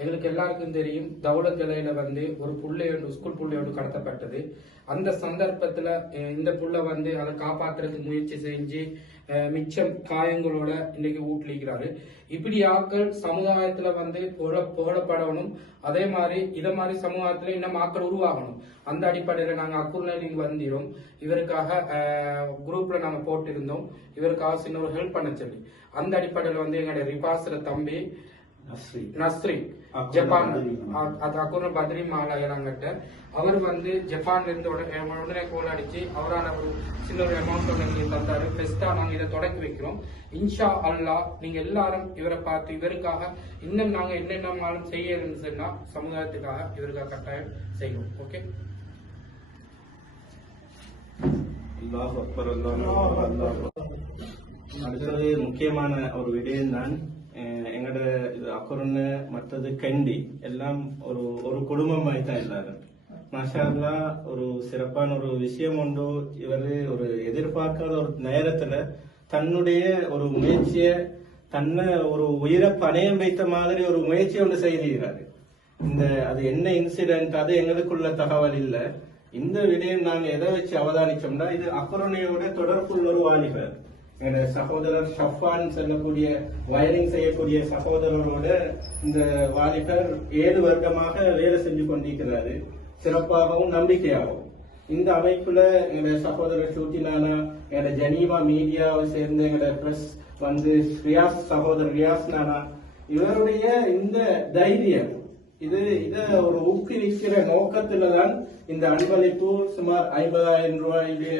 எங்களுக்கு எல்லாருக்கும் தெரியும் தௌலத் இலையில வந்து ஒரு புள்ளையோடு ஸ்கூல் புள்ளையோடு கடத்தப்பட்டது. அந்த சந்தர்ப்பத்துல இந்த புள்ள வந்து அதை காப்பாத்துறதுக்கு முயற்சி செஞ்சு மிச்சம் காயங்களோட இன்னைக்கு ஊட்டிலிக்கிறாரு இப்படி ஆக்கள் சமுதாயத்துல வந்து புகழ புகழப்படணும். அதே மாதிரி இத மாதிரி சமுதாயத்துல இன்னும் ஆக்கள் உருவாகணும். அந்த அடிப்படையில நாங்க அக்குர்நலிங் வந்திரும். இவருக்காக குரூப்ல நாங்க போட்டிருந்தோம். இவருக்காக சின்ன ஒரு ஹெல்ப் பண்ண சொல்லி. அந்த அடிப்படையில வந்து எங்களுடைய ரிபாஸ்ல தம்பி நஸ்ரி நஸ்ரி அக்குர்ன ஜப்பான் அது பத்ரி மாலாயராங்கிட்ட அவர் வந்து ஜப்பான்ல இருந்து உடனே கோல் அடிச்சு அவரான ஒரு சின்ன ஒரு அமௌண்ட் ஒன்று எங்களுக்கு தந்தாரு. பெஸ்டா நாங்க இதை தொடக்கி வைக்கிறோம். இன்ஷா அல்லாஹ் நீங்க எல்லாரும் இவரை பார்த்து இவருக்காக இன்னும் நாங்க என்னென்னமாலும் செய்ய இருந்துச்சுன்னா சமுதாயத்துக்காக இவருக்காக கட்டாயம் செய்வோம். ஓகே அல்லாஹ் அக்பர் அல்லாஹ் அல்லாஹ் அடுத்தது முக்கியமான ஒரு விடயம் தான் எங்களோட இது அக்குறன்னு மற்றது கண்டி எல்லாம் ஒரு ஒரு குடும்பம் மாதிரி தான் எல்லாரும் மாஷா ஒரு சிறப்பான ஒரு விஷயம் உண்டு இவர் ஒரு எதிர்பார்க்காத ஒரு நேரத்துல தன்னுடைய ஒரு முயற்சிய தன்னை ஒரு உயிரை பணயம் வைத்த மாதிரி ஒரு முயற்சி ஒன்று செய்திருக்கிறாரு இந்த அது என்ன இன்சிடென்ட் அது எங்களுக்குள்ள தகவல் இல்லை இந்த விடயம் நாங்க எதை வச்சு அவதானிச்சோம்னா இது அக்குரணையோட தொடர்புள்ள ஒரு வாலிபர் எங்க சகோதரர் ஷஃபான் சொல்லக்கூடிய வயரிங் செய்யக்கூடிய சகோதரரோட இந்த வாலிபர் ஏழு வருடமாக வேலை செஞ்சு கொண்டிருக்கிறாரு. சிறப்பாகவும் நம்பிக்கையாகவும். இந்த அமைப்புல எங்க சகோதரர் ஷூட்டினானா எங்களோட ஜெனீவா மீடியாவை சேர்ந்த எங்களோட பிரஸ் வந்து ரியாஸ் சகோதரர் ரியாஸ் நானா இவருடைய இந்த தைரியம் இது இத ஒரு ஊக்குவிக்கிற நோக்கத்துல தான் இந்த அன்பளிப்பு சுமார் ஐம்பதாயிரம் ரூபாயுடைய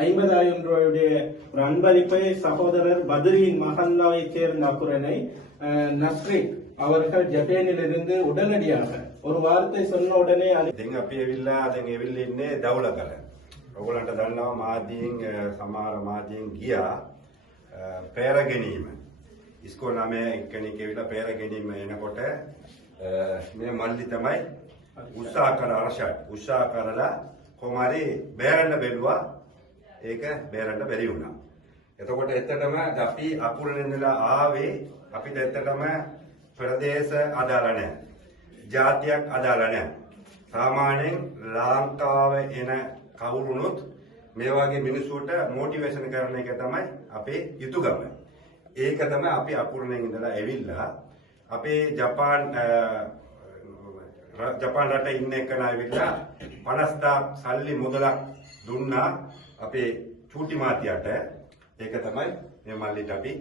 ஐம்பதாயிரம் ரூபாயுடைய ஒரு அன்பளிப்பை சகோதரர் பத்ரியின் மகல்லாவை சேர்ந்த அக்குரனை அஹ், நஸ்ரின் அவர்கள் ஜப்பானிலிருந்து உடனடியாக ஒரு வார்த்தை சொன்ன உடனே அது ඉතින් අපි ඇවිල්ලා දැන් ඇවිල්ලා ඉන්නේ දවුල කර. ඔයගොල්ලන්ට දන්නවා මාධ්‍යයෙන් අ, සමහර මාධ්‍යයෙන් ගියා අ, පෙර ගැනීම. ඉස්කෝල නමේ කෙනෙක් ඇවිල්ලා පෙර ගැනීම එනකොට අ, මේ මල්ලි තමයි උත්සාහ කර අරෂත් උත්සාහ කරලා කොහමරි බේරන්න බැලුවා ඒක බේරන්න බැරි වුණා. එතකොට එතනම අපි අකුරන ඉඳලා ආවේ අපිට එතනම ප්‍රදේශ අදාළ නැහැ. ජාතියක් අදාළ නැහැ. සාමාන්‍යයෙන් ලාංකාව එන කවුරුනොත් මේ වගේ මිනිස්සුන්ට මොටිවේෂන් කරන එක තමයි අපේ යුතුයකම. ඒක තමයි අපි අකුරණෙන් ඉඳලා ඇවිල්ලා අපේ ජපාන් අ, ර- ජපාන් රට ඉන්න එකන ඇවිල්ලා 50000 සල්ලි මුදලක් දුන්නා අපේ චූටි මාතියට. ඒක තමයි මේ මල්ලිට අපි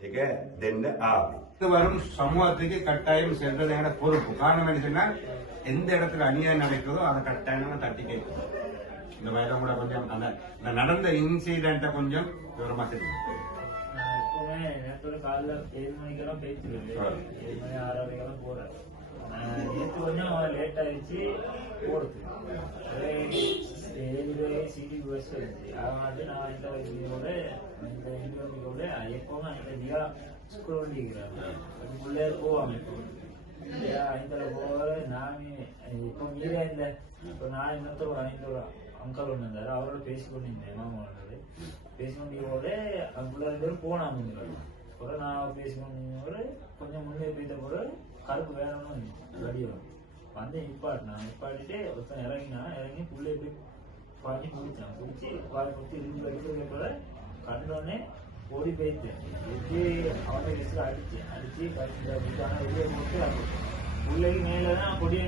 ඒක දෙන්න ආවේ. இது வரும் சமூகத்துக்கு கட்டாயம் சென்றது என பொறுப்பு காரணம் என்ன சொன்னா எந்த இடத்துல அநியாயம் நடக்குதோ அதை கட்டாயமா தட்டி கேட்கணும் இந்த வயதை கூட கொஞ்சம் அந்த இந்த நடந்த இன்சிடென்ட்டை கொஞ்சம் விவரமா தெரியும் நான் எப்பவுமே நேரத்தோட காலைல ஏழு மணிக்கெல்லாம் பேசிடுவேன் ஆ. ஏழு மணி ஆறரைக்கெல்லாம் போறேன் நான் நேற்று கொஞ்சம் லேட் ஆயிடுச்சு போறது ஏழு சிடி பஸ் வந்துச்சு அதனால நான் இந்த வண்டியோட இந்த இந்த வண்டியோட எப்பவுமே அந்த தியா ஸ்கூல் வண்டிக்கிறாங்க அதுக்குள்ளே போவாங்க இப்போ ஐந்தரை போக நானே இப்போ மீறே இல்லை இப்போ நான் இன்னொருத்தர் ஐந்தோட அங்கல் ஒன்று இருந்தார் அவரோட பேசி கொண்டிருந்தேன் மாமா ஒன்று பேசி கொண்டியோட அதுக்குள்ள ரெண்டு பேரும் போனாங்க கூட நான் பேசி கொஞ்சம் முன்னே போய்த்த கூட கருப்பு வேணும்னு வடிவம் வந்து நிப்பாட்டினா நிப்பாட்டிட்டு ஒருத்தன் இறங்கினா இறங்கி புள்ளைய போய் பாஞ்சு பிடிச்சான் குடிச்சு பால் குத்தி இருந்து வைக்கிறது கூட கண்டோடனே ஓடி போயிட்டேன் எப்படி அவனை விசில் அடிச்சு அடிச்சு கடிச்சு ஆனால் வெளியே போட்டு உள்ளே மேலே தான் கொடிய